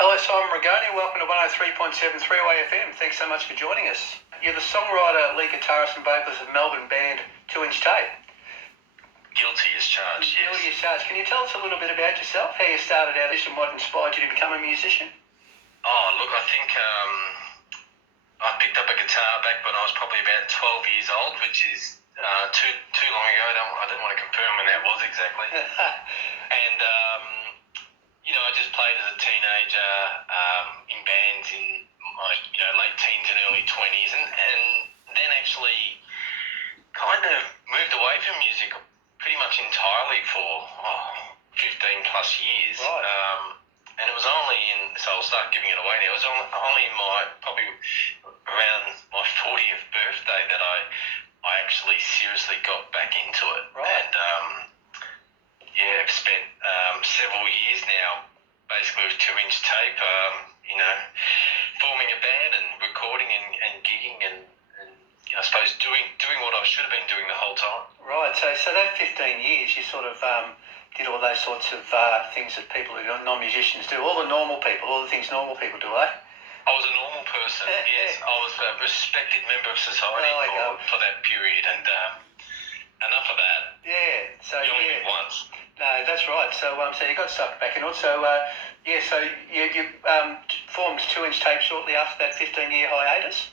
Hello, so I'm Rigoni. Welcome to 103.7 3WAY-FM. Thanks so much for joining us. You're the songwriter, lead guitarist and vocalist of Melbourne band 2-Inch Tape. Guilty as charged, yes. Guilty as charged. Can you tell us a little bit about yourself, how you started out this and what inspired you to become a musician? Oh, look, I think I picked up a guitar back when I was probably about 12 years old, which is too long ago. I don't want to confirm when that was exactly. And, I just played as a teenager in bands in my late teens and early 20s, and then actually kind of moved away from music pretty much entirely for 15 plus years. Right. And it was only so I'll start giving it away now, it was only in probably around my 40th birthday that I actually seriously got back into it. Right. And I've spent several years now basically with 2-Inch Tape, forming a band and recording and gigging and I suppose doing what I should have been doing the whole time. Right, so that 15 years you sort of did all those sorts of things that people who are non-musicians do, all the normal people, all the things normal people do, eh? I was a normal person, yes. I was a respected member of society for that period, and enough of that. Yeah, so you only live once. No, that's right. So you got sucked back, and also so you formed 2-Inch Tape shortly after that 15-year hiatus.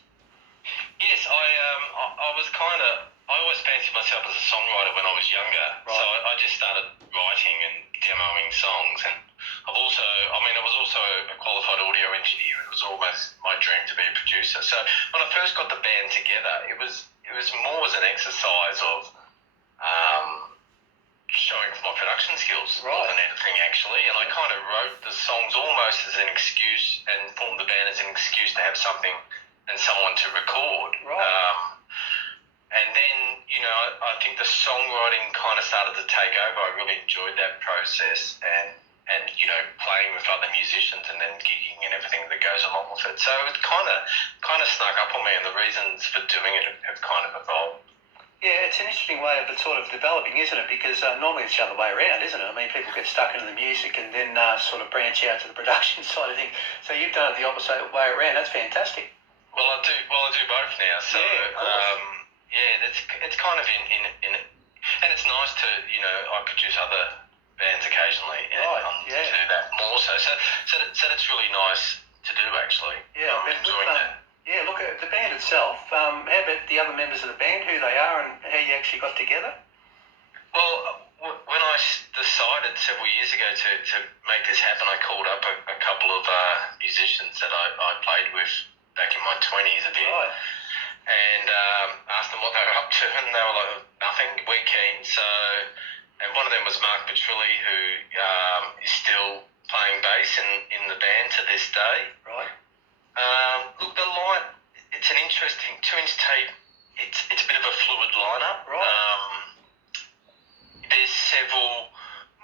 Yes, I was I always fancied myself as a songwriter when I was younger, right. So I just started writing and demoing songs, and I was also a qualified audio engineer. It was almost my dream to be a producer. So when I first got the band together, it was more as an exercise of showing my production skills more than anything, actually. And I kind of wrote the songs almost as an excuse and formed the band as an excuse to have something and someone to record. Right. And then, I think the songwriting kind of started to take over. I really enjoyed that process and playing with other musicians and then gigging and everything that goes along with it. So it kind of snuck up on me, and the reasons for doing it have kind of evolved. Yeah, it's an interesting way of it sort of developing, isn't it? Because normally it's the other way around, isn't it? I mean, people get stuck into the music and then sort of branch out to the production side of things. So you've done it the opposite way around. That's fantastic. Well, I do both now. So it's kind of in and it's nice to I produce other bands occasionally and to do that more so that's really nice to do, actually. Yeah, I'm enjoying that. Yeah, look at the band itself. How about the other members of the band, who they are and how you actually got together? Well, when I decided several years ago to make this happen, I called up a couple of musicians that I played with back in my 20s a bit. Right. And asked them what they were up to, and they were like, nothing, we're keen. So, and one of them was Mark Petrilli, who is still playing bass in the band to this day. Right. Look, the line, it's an interesting 2-Inch Tape. It's a bit of a fluid lineup. Right. There's several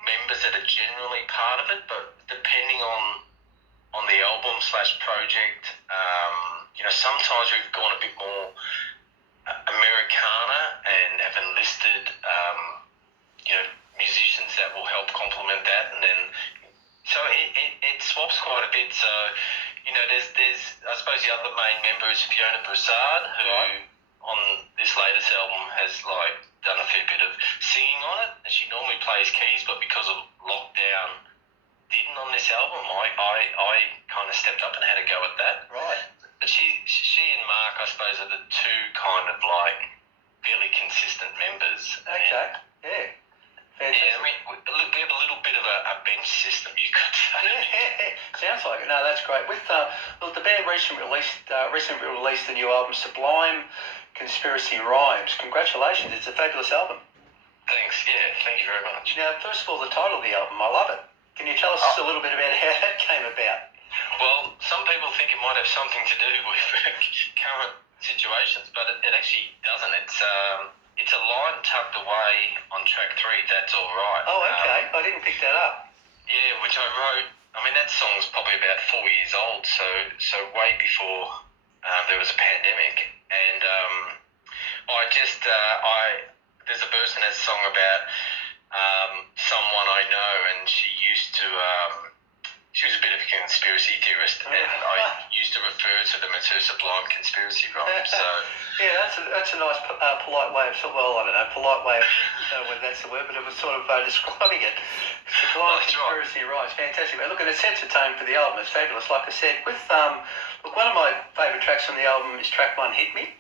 members that are generally part of it, but depending on the album / project, sometimes we've gone a bit more Americana and have enlisted, musicians that will help complement that, and then so it swaps quite a bit. So, there's I suppose the other main member is Fiona Broussard, who on this latest album has done a fair bit of singing on it, and she normally plays keys, but because of lockdown didn't on this album, I kind of stepped up and had a go at that. Right. But she and Mark, I suppose, are the two kind of fairly consistent members. Okay. Yeah. Fantastic. Yeah, I mean, we have a little bit of a bench system, you could say. Yeah, sounds like it. No, that's great. With the band recently released the new album Sublime Conspiracy Rhymes. Congratulations! It's a fabulous album. Thanks. Yeah, thank you very much. Now, first of all, the title of the album, I love it. Can you tell us a little bit about how that came about? Well, some people think it might have something to do with current situations, but it actually doesn't. It's a line tucked away on track 3, That's All Right. Oh, okay. I didn't pick that up. Yeah, which I wrote. I mean, that song's probably about 4 years old, so way before there was a pandemic. And there's a verse in that song about someone I know, and she was a bit of a conspiracy conspiracy theorist, and I used to refer to them as her sublime conspiracy rhymes. So yeah, that's a nice polite way of, well, I don't know, polite way of, I don't know whether that's the word, but it was sort of describing it. Sublime conspiracy rhymes, fantastic. But look, and it sets the tone for the album. It's fabulous. Like I said, with look, one of my favourite tracks on the album is track 1, Hit Me.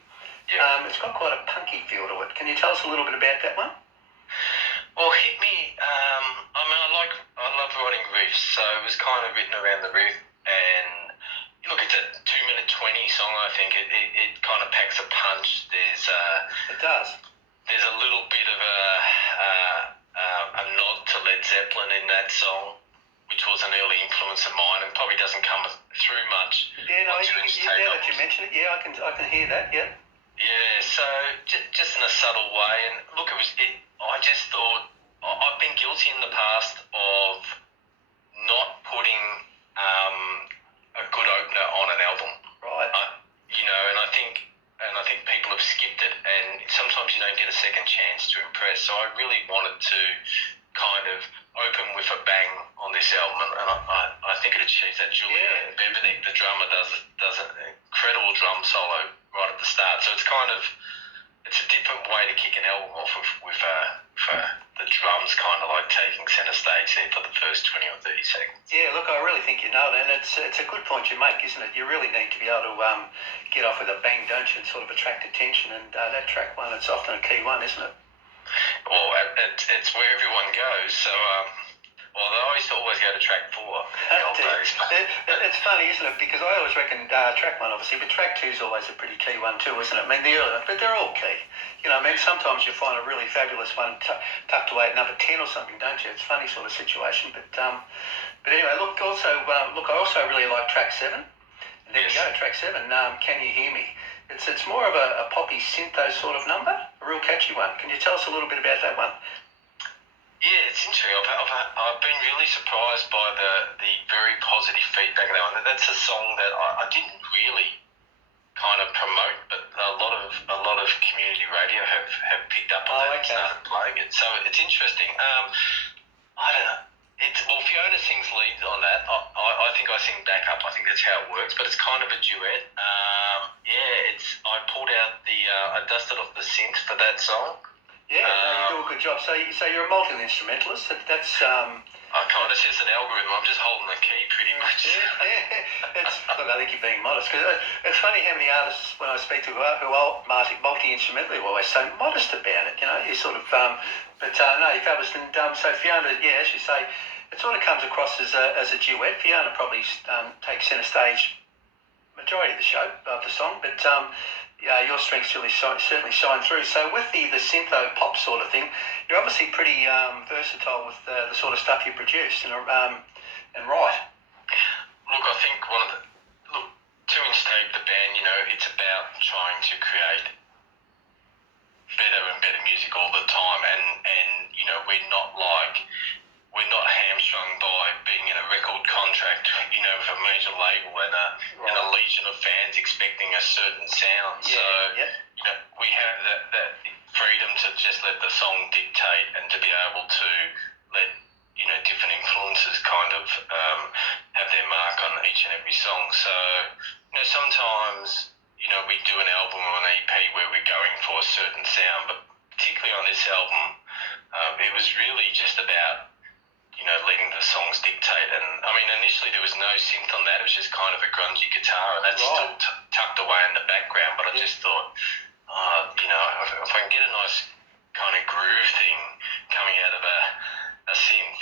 Yeah. It's got quite a punky feel to it. Can you tell us a little bit about that one? Well, Hit Me, I love writing riffs, so it was kind of written around the riff, and look, it's a 2-minute 20 song. I think it kind of packs a punch. It does. There's a little bit of a nod to Led Zeppelin in that song, which was an early influence of mine, and probably doesn't come through much. Yeah, no, now that you mention it, yeah, I can hear that. Yeah. Yeah, so just in a subtle way, and look, I just thought I've been guilty in the past of not putting a good opener on an album. Right. And I think people have skipped it, and sometimes you don't get a second chance to impress. So I really wanted to kind of open with a bang on this album, and I think it achieves that. Julia Bebenek, the drummer, does an incredible drum solo right at the start. So it's a different way to kick an album off with the drums kind of like taking centre stage there for the first 20 or 30 seconds. Yeah, look, I really think you nailed it, and it's a good point you make, isn't it? You really need to be able to get off with a bang, don't you, and sort of attract attention, and that track 1, it's often a key one, isn't it? Well, it's where everyone goes, so although I used to always go to track 4 in the old days. It's funny, isn't it? Because I always reckon track 1, obviously, but track 2 is always a pretty key one too, isn't it? I mean, but they're all key. Sometimes you find a really fabulous one tucked away at number 10 or something, don't you? It's a funny sort of situation. But anyway, look, I also really like track 7. And there we go, track 7, Can You Hear Me? It's more of a poppy syntho sort of number, a real catchy one. Can you tell us a little bit about that one? Yeah, it's interesting. I've been really surprised by the very positive feedback on that one. That's a song that I didn't really kind of promote, but a lot of community radio have picked up on that and started playing it. So it's interesting. I don't know. Fiona sings lead on that. I think I sing backup. I think that's how it works. But it's kind of a duet. I pulled out I dusted off the synth for that song. Yeah, you do a good job. So you're a multi-instrumentalist. That's it's just an algorithm. I'm just holding the key pretty much. Look, I think you're being modest, because it's funny how many artists, when I speak to who are multi-instrumental, who always so modest about it. You sort of, no, you're fabulous. And so Fiona, as you say, it sort of comes across as a duet. Fiona probably takes centre stage majority of the show, of the song, but your strengths certainly shine through. So with the syntho pop sort of thing, you're obviously pretty versatile with the sort of stuff you produce and write. Look, I think to instate the band, it's about trying to create better and better music all the time, and we're not hamstrung by being in a record contract, with a major label and a legion of fans expecting a certain sound. We have that freedom to just let the song dictate, and to be able to let different influences kind of have their mark on each and every song. So sometimes we do an album or an EP where we're going for a certain sound, but particularly on this album, it was really just about letting the songs dictate. And I mean, initially there was no synth on that. It was just kind of a grungy guitar, and that's still tucked away in the background. But I just thought, if I can get a nice kind of groove thing coming out of a synth,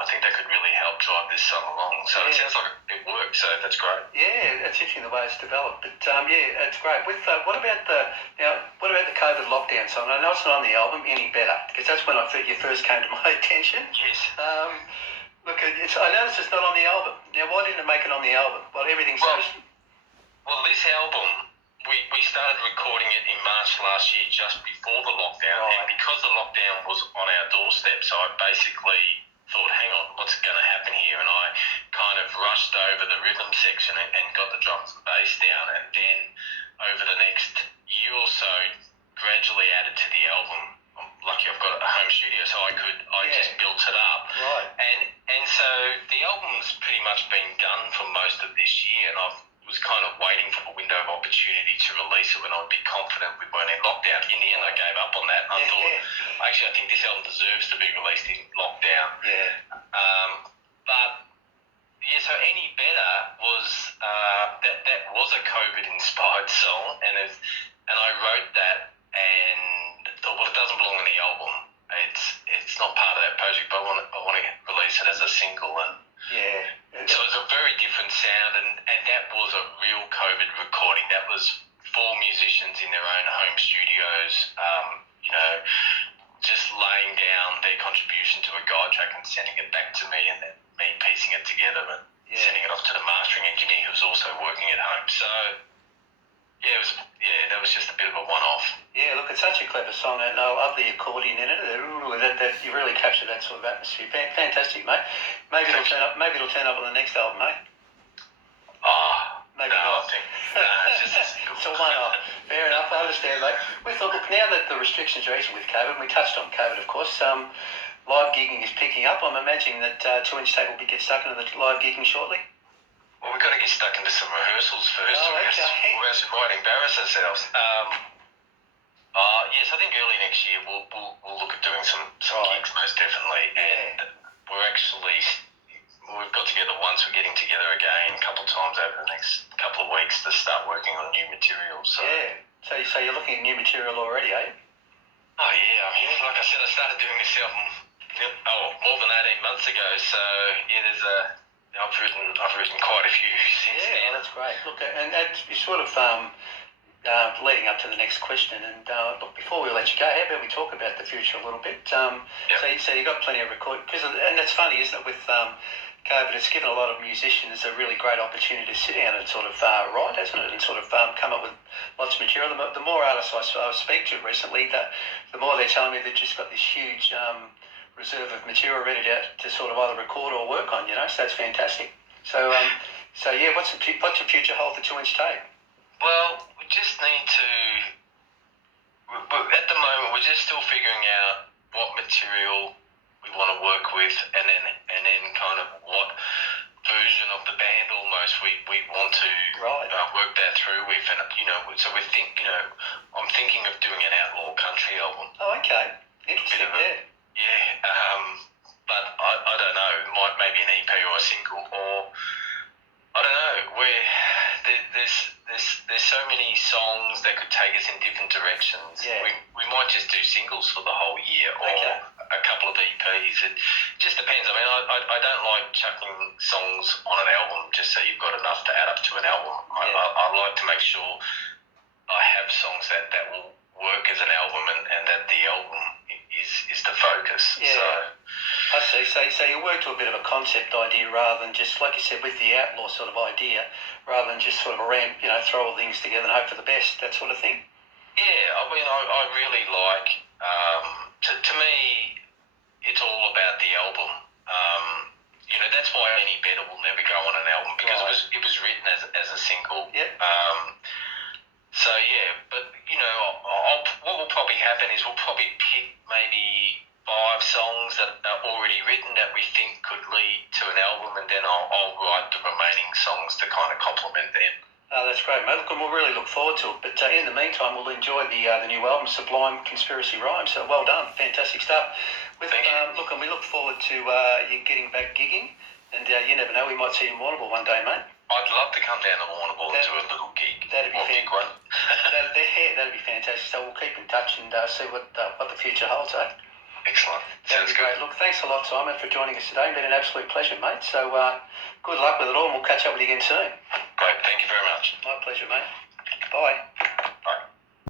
I think that could really help drive this song along. So it sounds like it works. So that's great. Yeah, it's interesting the way it's developed. But it's great. With what about the COVID lockdown song? I know it's not on the album. Any better? Because that's when you first came to my attention. Yes. Look, I noticed it's not on the album. Now, why didn't it make it on the album? Well, everything's Well, this album, we started recording it in March last year, just before the lockdown, and because the lockdown was on our doorstep, so I basically thought, hang on, what's going to happen here? And I kind of rushed over the rhythm section and got the drums and bass down, and then over the next year or so, gradually added to the album lucky I've got a home studio, so I just built it up. Right. And so the album's pretty much been done for most of this year, and I was kind of waiting for a window of opportunity to release it when I'd be confident we weren't in lockdown. In the end, I gave up on that. And I thought, actually, I think this album deserves to be released in lockdown. Yeah. But yeah, so Any Better was that was a COVID-inspired song, and I wrote that and thought, well, it doesn't belong on the album. It's not part of that project, but I want to release it as a single. And so it's a very different sound, and that was a real COVID recording. That was 4 musicians in their own home studios, just laying down their contribution to a guide track and sending it back to me, and then me piecing it together and sending it off to the mastering engineer who was also working at home. So that was just a bit of a one-off. Yeah, look, it's such a clever song, and I love the accordion in it. That you really capture that sort of atmosphere. Fantastic, mate. Maybe it'll turn up on the next album, mate. Maybe not. It's just a single. It's a one-off. Fair enough. I understand, mate. We thought, look, now that the restrictions are easing with COVID, and we touched on COVID, of course. Live gigging is picking up. I'm imagining that 2-inch Tape will get stuck into the live gigging shortly. Well, we've got to get stuck into some rehearsals first. Oh, okay. We might embarrass ourselves. Yes, I think early next year we'll look at doing some gigs, most definitely. And we've got together once. We're getting together again a couple of times over the next couple of weeks to start working on new material. So so you're looking at new material already, eh? Oh yeah, I mean, like I said, I started doing this album more than 18 months ago. So I've written quite a few since then. Yeah, that's great. Look, and you sort of leading up to the next question. And look, before we let you go, how about we talk about the future a little bit? So you've got plenty of recording, and that's funny, isn't it? With COVID, it's given a lot of musicians a really great opportunity to sit down and sort of write, hasn't it? And sort of come up with lots of material. The more artists I speak to recently, the more they're telling me they've just got this huge reserve of material ready to sort of either record or work on, so that's fantastic. So what's your future hold for 2-inch Tape? Well, we just need to, at the moment, we're just still figuring out what material we want to work with, and then kind of what version of the band almost we want to work that through with. And so I'm thinking of doing an outlaw country album. Oh, okay, interesting. But I don't know, maybe an EP or a single, or I don't know. There's so many songs that could take us in different directions. Yeah. We might just do singles for the whole year, or a couple of EPs. It just depends. I mean, I don't like chucking songs on an album just so you've got enough to add up to an album. I like to make sure I have songs that will work as an album, and that the album is the focus. Yeah. So I see. So you work to a bit of a concept idea rather than just, like you said, with the outlaw sort of idea, rather than just sort of throw all things together and hope for the best, that sort of thing. Yeah, I mean, I really like. To me, it's all about the album. That's why Any Better will never go on an album, because it was written as a single. Yep. But what will probably happen is we'll probably pick maybe 5 songs that are already written that we think could lead to an album, and then I'll write the remaining songs to kind of complement them. That's great, mate. Look, and we'll really look forward to it. But in the meantime, we'll enjoy the new album, Sublime Conspiracy Rhymes. So well done, fantastic stuff. Thank you. Look, and we look forward to you getting back gigging, and you never know, we might see you in Warrnambool one day, mate. I'd love to come down to Warrnambool and do a little gig. That'd be fantastic. That'd be fantastic. So we'll keep in touch and see what the future holds, eh? Excellent. That'd be great. Look, thanks a lot, Simon, for joining us today. It's been an absolute pleasure, mate. So good luck with it all, and we'll catch up with you again soon. Great. Thank you very much. My pleasure, mate. Bye.